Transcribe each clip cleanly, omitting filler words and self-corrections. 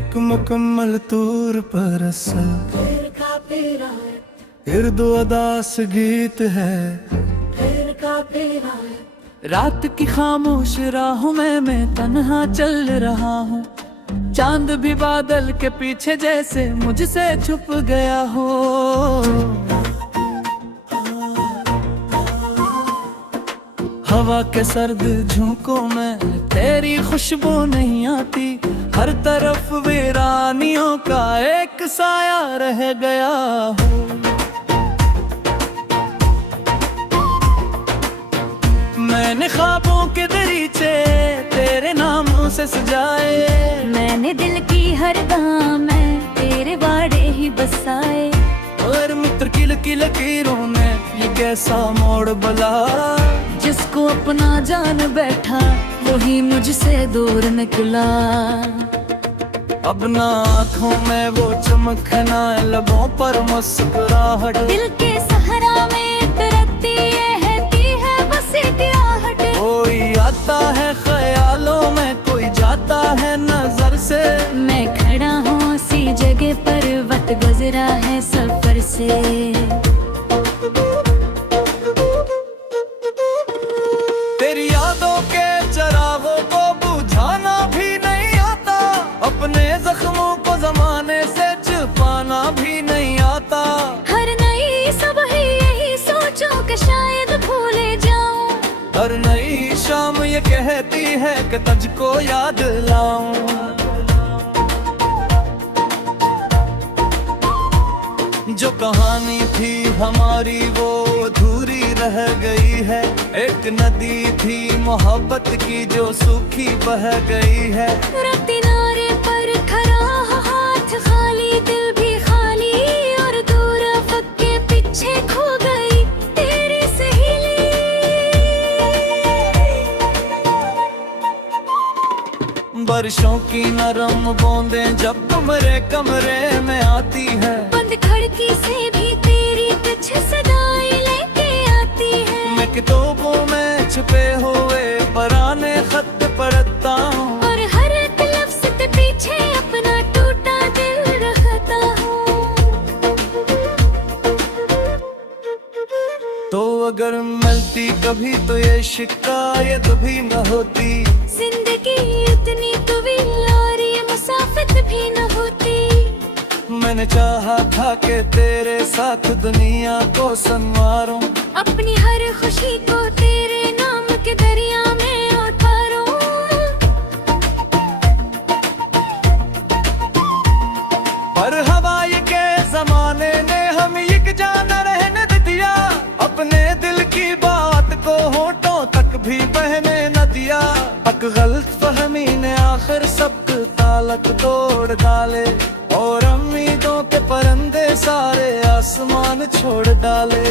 एक मुकम्मल तूर पर असल फिर दो अदास गीत है। रात की खामोश राहों में मैं तन्हा चल रहा हूँ, चांद भी बादल के पीछे जैसे मुझसे छुप गया हो। हवा के सर्द झोंकों में तेरी खुशबू नहीं आती, हर तरफ वीरानियों का एक साया रह गया हो। मैंने ख्वाबों के दरीचे तेरे नामों से सजाए, मैंने दिल की हर गाम में तेरे बाड़े ही बसाए। और मित्र की लकीरों में ये कैसा मोड़ बला, जिसको अपना जान बैठा वही मुझसे दूर निकला। अब ना आँखों में वो चमक ना लबों पर मुस्कुराहट, दिल के सहारा में तरसती है बस एक आहट। कोई आता है ख्यालों में, कोई जाता है नजर से। मैं खड़ा हूँ सी जगह पर, वक्त गुजरा है सफर से। तेरी यादों के चरागों को बुझाना भी नहीं आता, अपने जख्मों को जमाने से छुपाना भी नहीं आता। हर नई सुबह यही सोचो कि शायद भूले जाऊं, हर नई शाम ये कहती है कि तुझको याद लाऊं। जो कहानी थी हमारी वो अधूरी रह गई है, एक नदी थी मोहब्बत की जो सूखी बह गई है। किनारे पर खड़ा हाथ खाली, दिल भी खाली, और दूर अफक के पीछे खो गई तेरी सहेली। बारिशों की नरम बूंदें जब कमरे कमरे में आती है, बंद खिड़की से भी तेरी कुछ सदाएं लेके आती है। मैं किताबों में छुपे हुए पराने खत पढ़ता हूँ, और हर एक लफ्ज़ के पीछे अपना टूटा दिल रखता हूँ। तो अगर मिलती कभी तो ये शिकायत भी न होती, जिंदगी इतनी तवील और ये मुसाफित भी न होती। मैंने चाहा था कि तेरे साथ दुनिया को संवारूं, अपनी हर खुशी को तेरे नाम के दरिया में उतारूं। पर हवाई के जमाने ने हम एक जाना रहने दिया, अपने दिल की बात को होठों तक भी बहने न दिया। हक गलत फहमी ने आखिर सबक तालक तोड़ डाले, और उम्मीदों के परिंदे सारे आसमान छोड़ डाले।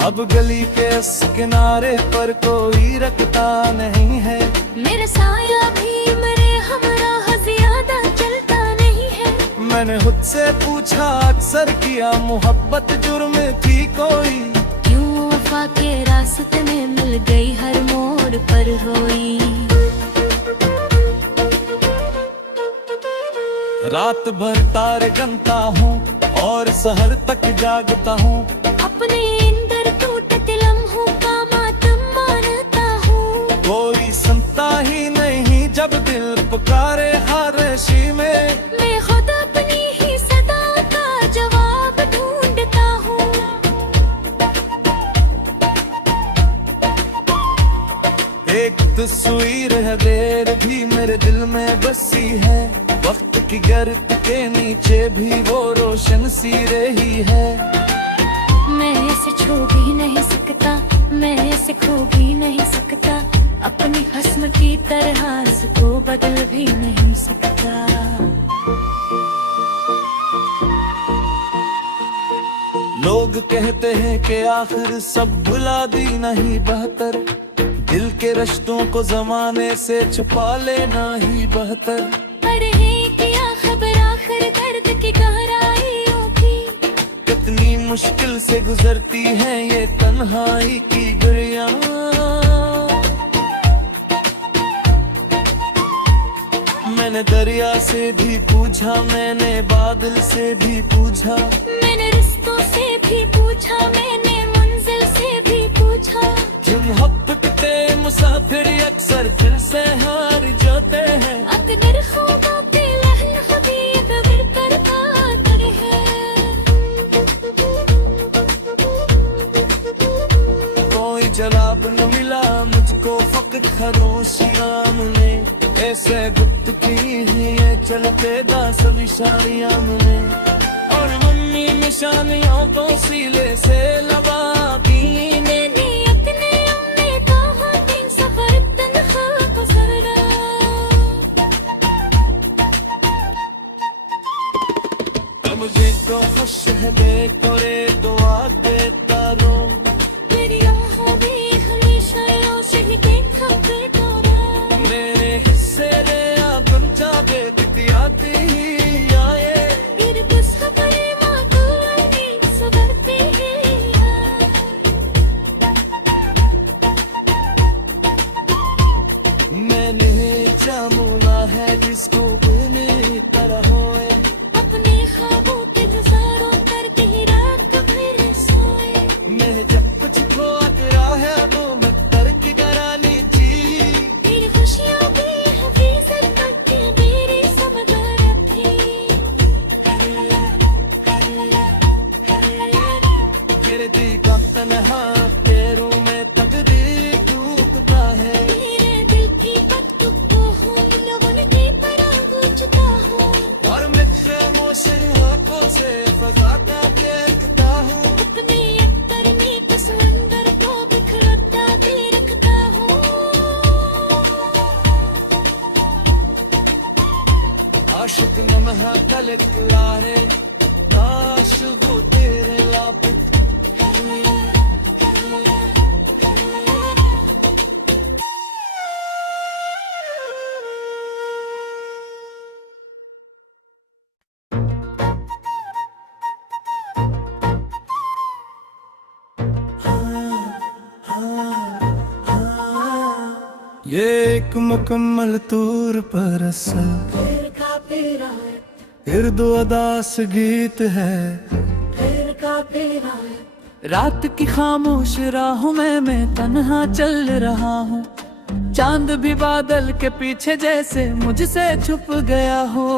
अब गली के इस किनारे पर कोई रखता नहीं है, मेरा साया भी मेरे हमरा ज्यादा चलता नहीं है। मैंने खुद से पूछा अक्सर किया, मोहब्बत जुर्म थी कोई, क्यों वफा के रास्ते में मिल गई हर मोड़ पर रोई। रात भर तारे गिनता हूँ और सहर तक जागता हूँ, अपने अंदर टूटते लम्हों का मातम मानता हूँ। कोई सुनता ही नहीं जब दिल पुकारे खामोशी में। मैं खुद अपनी ही सदा का जवाब ढूंढता हूँ। एक तस्वीर है देर भी मेरे दिल में बसी है, वक्त की गर्द के नीचे भी वो रोशन सी रही है। मैं इसे छू भी नहीं सकता, मैं इसे खो भी नहीं सकता, अपनी हस्म की तरह इसको बदल भी नहीं सकता। लोग कहते हैं कि आखिर सब भुला दी नहीं बेहतर, दिल के रिश्तों को जमाने से छुपा लेना ही बेहतर। पर है क्या खबर आखिर दर्द की गहराइयों की, कितनी मुश्किल से गुजरती हैं ये तन्हाई की घड़ियां। मैंने दरिया से भी पूछा, मैंने बादल से भी पूछा, मैंने रिश्तों से भी पूछा, मैंने मंजिल से भी पूछा। क्यों मोहब्बते मुसाफिर अक्सर फिर से हार जाते हैं। अकदर ख्वाबों के लहन हबीब गिर कर आकर है। कोई जवाब न मिला मुझको फकत खरोशियां में, ऐसे गुप्त की है चलते दास विशालियां में। और मम्मी निशानियों को सीले से लगा दी। मैंने अपने उम्मीद कहा तीन सफर तन्हा गुज़रा। मुझे तो खुश है देखो रे दुआ देता रो। मेरी आँखों में हमेशा रोशनी देखा बेदौरा। मेरे हिस्से रे आगुन जागे दिखती ही आए। फिर बस खबरे माँ तो आनी सुबरती है यार। मैंने जामुना है जिसको मेरी तरह होए। अपने ख्वाबों के नजारों पर भी रात भर सोए। मैं जब कुछ खो तेरा है वो मैं तर्क करानी जी। मेरी खुशियों की हफीज़त करके मेरी समझदार थी। गिरती का तन्हा पैरों में तकदीर डूबता है। मेरे दिल की पत्तों को हूँ लोगों की तरह गूंजता हूँ। और मैं खामोश हाथों से फजाता देखता हूँ। अपने अंतर में समंदर को बिखरता भी रखता हूँ। आशिक लम्हा तलक लारे काश वो तेरे लापित। ये एक मुकम्मल तूर पर असल फिर का फिर आए, फिर दो अदास गीत है। फिर का फिर आए। रात की खामोश राहों में मैं तन्हा चल रहा हूँ। चांद भी बादल के पीछे जैसे मुझसे छुप गया हो।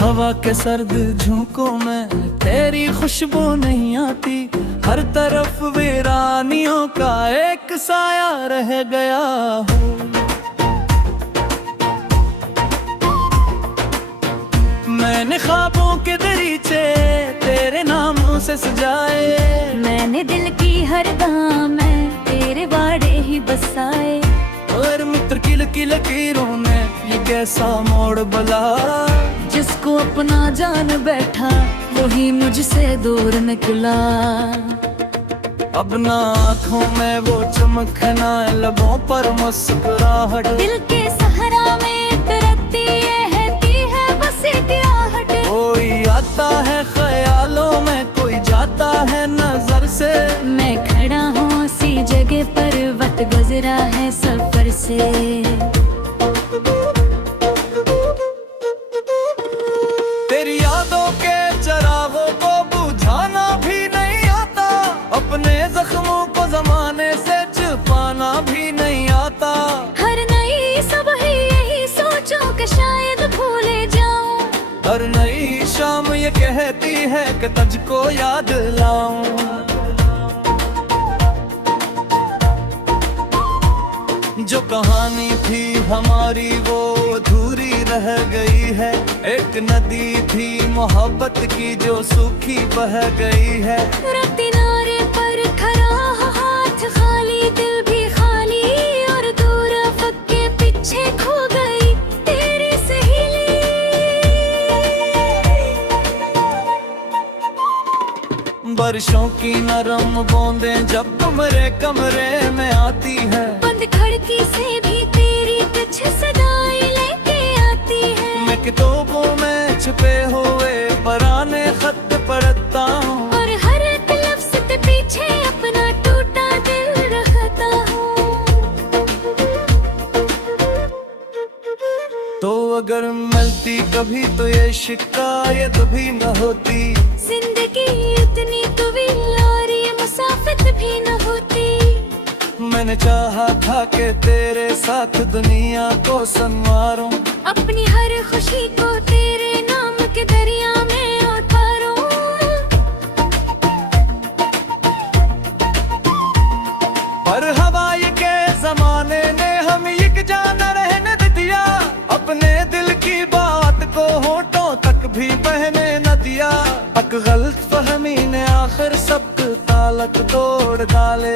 हवा के सर्द झोंकों में तेरी खुशबू नहीं आती। हर तरफ वीरानियों का एक साया रह गया हो। मैंने ख्वाबों के दरीचे तेरे नामों से सजाए। मैंने दिल की हर गाम में तेरे बाड़े ही बसाए। और मित्र की लकीरों में ये कैसा मोड़ बला। जिसको अपना जान बैठा वही मुझसे दूर निकला। अब ना आँखों में वो चमकना, लबों पर मुस्कुराहट। दिल के सहारा में तरसती है बस एक आहट। कोई आता है ख्यालों में, कोई जाता है नजर से। मैं खड़ा हूँ सी जगह पर, वक्त गुजरा है सफर से। तेरी यादों के चरागों को बुझाना भी नहीं आता। अपने जख्मों को जमाने से छुपाना भी नहीं आता। हर नई सुबह यही सोचो कि शायद भूले जाऊं। हर नई शाम ये कहती है कि तुझको याद लाऊं। जो कहानी थी हमारी वो अधूरी रह गई है। एक नदी थी मोहब्बत की जो सूखी बह गई है। किनारे पर खड़ा हाथ खाली, दिल भी खाली। और दूर अफक के पीछे खो गई तेरी सहेली। बारिशों की नरम बूंदें जब कमरे कमरे में आती है। बंद खिड़की से भी तेरी कुछ सदाएं लेके आती है। मैं किताबों में छुपे हुए पराने खत पढ़ता हूँ। और हर एक लफ्ज़ के पीछे अपना टूटा दिल रखता हूँ। अगर मिलती कभी तो ये शिकायत भी न होती। जिंदगी इतनी तवील और ये मुसाफिर भी न होती। मैंने चाहा था कि तेरे साथ दुनिया को संवारूं, अपनी हर खुशी को तेरे नाम के दरिया में उतारूं। पर हवाई के जमाने ने हम एक जाना रहने दिया। अपने दिल की बात को होठों तक भी बहने न दिया। एक गलत फहमी ने आखिर सबक तालक तोड़ डाले,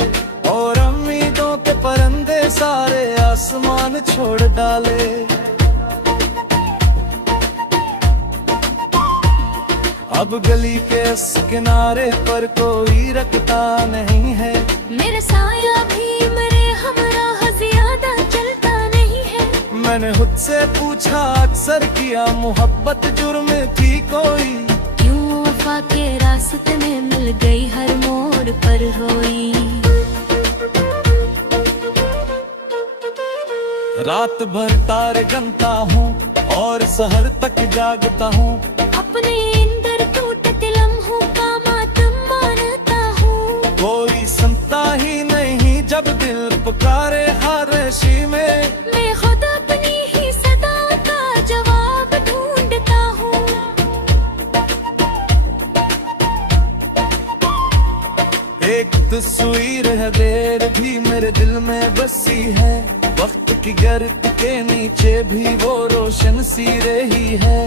और उम्मीदों के परिंदे सारे आसमान छोड़ डाले। अब गली के इस किनारे पर कोई रखता नहीं है। मेरा साया भी मेरे हमरा ज्यादा चलता नहीं है। मैंने खुद से पूछा अक्सर किया, मोहब्बत जुर्म थी कोई? क्यों वफा के रास्ते में मिल गई हर मोड़ पर रोई। रात भर तारे गिनता हूँ और सहर तक जागता हूँ। अपने अंदर टूटते लम्हों का मातम मानता हूँ। कोई सुनता ही नहीं जब दिल पुकारे खामोशी में। मैं खुद अपनी ही सदा का जवाब ढूंढता हूँ। एक तस्वीर है देर भी मेरे दिल में बसी है। वक्त की गर्द के नीचे भी वो रोशन सी रही है।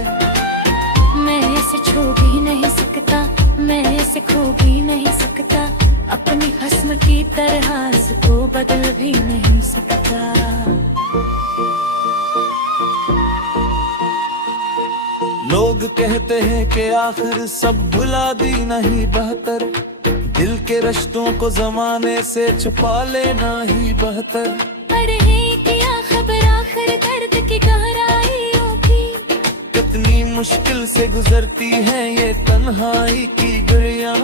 मैं इसे छू भी नहीं सकता, मैं इसे खो भी नहीं सकता। अपनी हस्म की तरह इसको बदल भी नहीं सकता। लोग कहते हैं कि आखिर सब भुला दी नहीं बेहतर। दिल के रिश्तों को जमाने से छुपा लेना ही बेहतर। पर है क्या खबर आखिर दर्द की गहराइयों की। कितनी मुश्किल से गुजरती है ये तन्हाई की घड़ियां।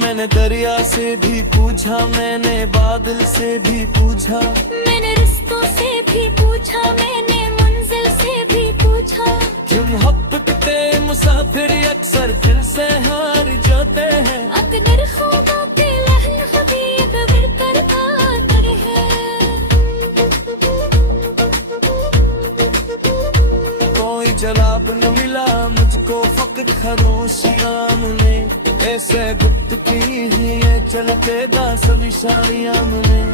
मैंने दरिया से भी पूछा, मैंने बादल से भी पूछा। मैंने रिश्तों से भी पूछा, मैंने मंजिल से भी पूछा। जो मोहब्बत के मुसाफिर अक्सर फिर से हार जाते हैं। अकदर ख्वाबों के लहन हबीब बिरकर आकर है। कोई जवाब न मिला मुझको फकत खामोशियां में। ऐसे गुप्त की ही ये चलते दा सभी शायरियां में।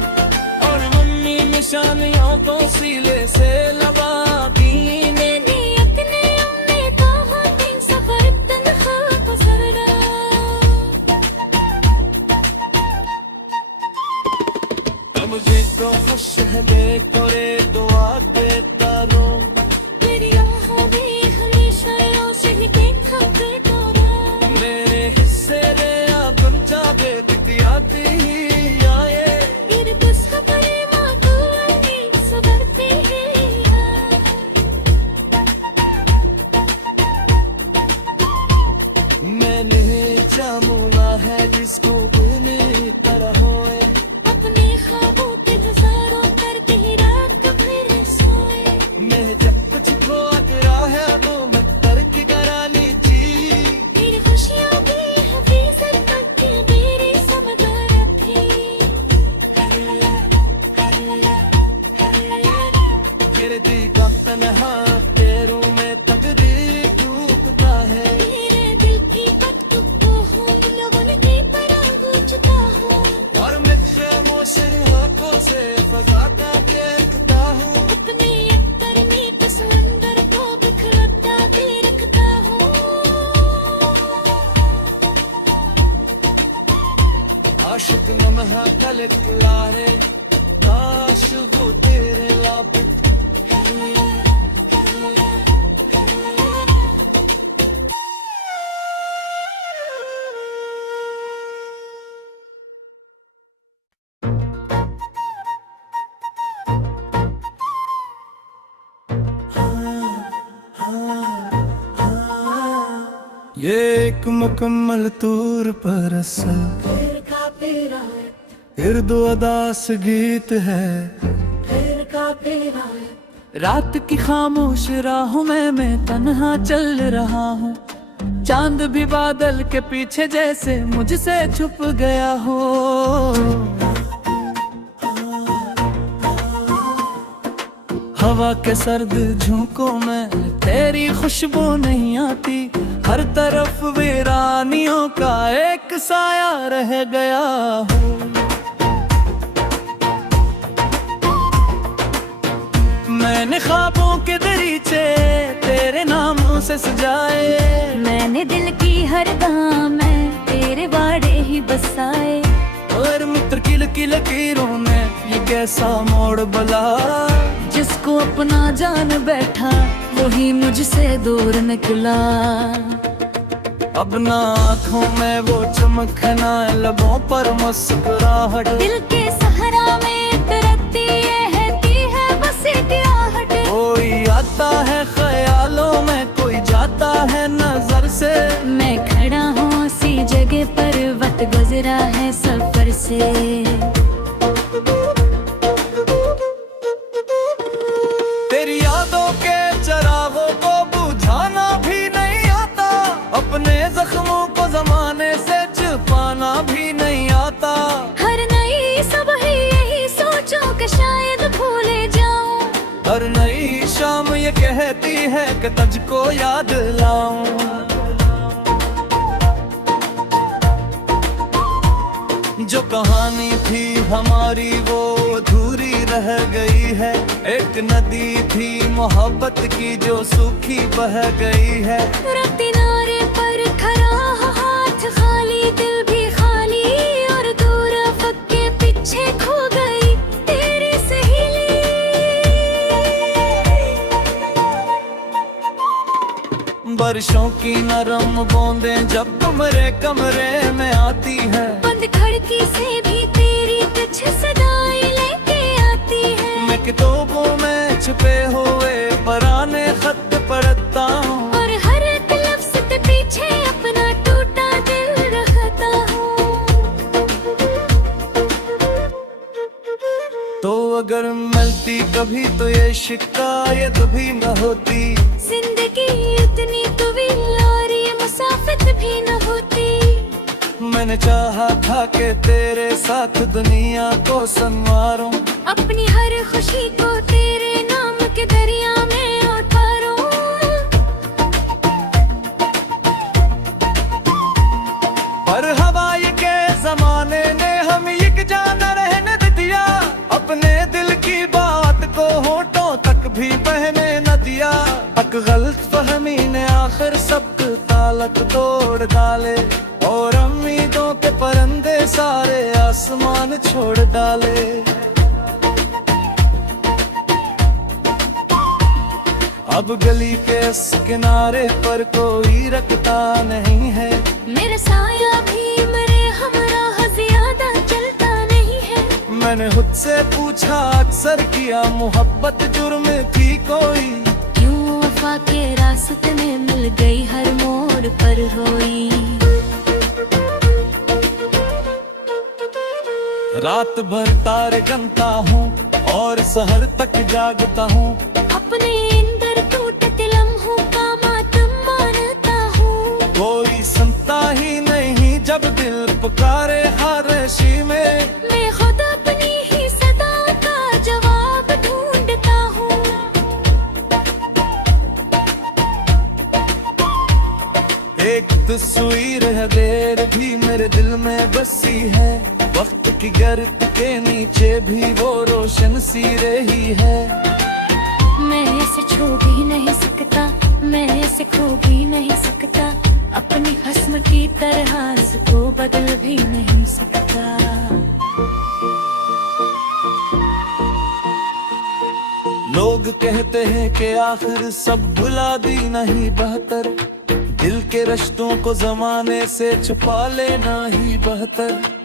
और मम्मी निशानियों को सीले से लगा दी। मैंने अपने उम्मीदों होती सफर तन्हा गुजरा। मुझे तो खुश है देखो रे दुआ देता रो। मेरी आँखों में हमेशा रोशनी देखा करता रहा। मेरे हिस्से रे अब जावे दिखती ही आए। फिर बस खबरें मातूनी सबरती है। मैंने जामुना है जिसको मेरी तरह होए। अपने ख्वाबों के नजारों पर भी रात को फिर सोए। मैं जब कुछ को अगरा है वो मैं तर्क करानी जी। मेरी खुशियाँ भी हफीज़त तक के मेरी समझदार थी। गिरती का तन्हा पैरों में तकदीर डूबता है। मेरे दिल की पत्तों को हूँ लोगों की तरह गूंजता हूँ। और मैं खामोश हाथों से फजा का देखता हूँ। अपने अख्तर में समंदर को बिखरता भी रखता हूँ। आशिक लम्हा तलक लारे काश वो तेरे लाबिक। ये एक मुकम्मल तूर पर असल। इर्द अदास गीत है। फिर काफी रात की खामोश राहों में मैं तन्हा चल रहा हूँ। चांद भी बादल के पीछे जैसे मुझसे छुप गया हो। हवा के सर्द झोंकों में तेरी खुशबू नहीं आती। हर तरफ वीरानियों का एक साया रह गया हो। मैंने ख्वाबों के दरीचे तेरे नामों से सजाए। मैंने दिल की हर गाम में तेरे बाड़े ही बसाए। और मित्र की लकीरों में ये कैसा मोड़ बला। जिसको अपना जान बैठा वही मुझसे दूर निकला। अब ना आँखों में वो चमक ना लबों पर मुस्कुराहट। दिल के सहारा में तरसती है बस एक आहट। कोई आता है ख्यालों में कोई जाता है नजर से। मैं खड़ा हूँ सी जगह पर वक्त गुजरा है सफर से। तेरी यादों के चरागों को बुझाना भी नहीं आता। अपने जख्मों को जमाने से छुपाना भी नहीं आता। हर नई सुबह यही सोचो कि शायद भूले जाऊं। हर नई शाम ये कहती है कि तुझको याद लाऊं। जो कहानी थी हमारी वो अधूरी रह गई है। एक नदी थी मोहब्बत की जो सूखी बह गई है। किनारे पर खड़ा हाथ खाली दिल भी खाली। और दूर अफक के पीछे खो गई तेरी सहेली। बारिशों की नरम बूंदें जब कमरे कमरे में आती है। बंद खिड़की से भी तेरी कुछ सदाएं लेके आती है। मैं किताबों में छुपे हुए पराने खत पढ़ता हूँ। और हर एक लफ्ज़ के पीछे अपना टूटा दिल रखता हूँ। तो अगर मिलती कभी तो ये शिकायत भी न होती। जिंदगी इतनी तवील और ये मुसाफिर भी न होती। मैंने चाहा था कि तेरे साथ दुनिया को संवारूं। अपनी हर खुशी को तेरे नाम के दरिया में उतारूं। पर हवाई के जमाने ने हम एक जाना रहने दिया। अपने दिल की बात को होठों तक भी बहने न दिया। एक गलत फहमी ने आखिर सबक तालक तोड़ डाले। और उम्मीदों के परिंदे सारे आसमान छोड़ डाले। अब गली के इस किनारे पर कोई रखता नहीं है। मेरा साया भी मेरे हमरा ज्यादा चलता नहीं है। मैंने खुद से पूछा अक्सर किया मोहब्बत जुर्म थी कोई। क्यों वफा के रास्ते में मिल गई हर मोड़ पर रोई। रात भर तारे गिनता हूँ और सहर तक जागता हूँ। अपने अंदर टूटते लम्हों का मातम मानता हूँ। कोई सुनता ही नहीं जब दिल पुकारे खामोशी में। मैं खुद अपनी ही सदा का जवाब ढूंढता हूँ। एक तस्वीर है देर भी मेरे दिल में बसी है। वक्त की गर्द के नीचे भी वो रोशन सी रही है। मैं इसे छू भी नहीं सकता, मैं इसे खो भी नहीं सकता। अपनी हस्म की तरह इसको बदल भी नहीं सकता। लोग कहते हैं कि आखिर सब भुला दी नहीं बेहतर। दिल के रिश्तों को जमाने से छुपा लेना ही बेहतर।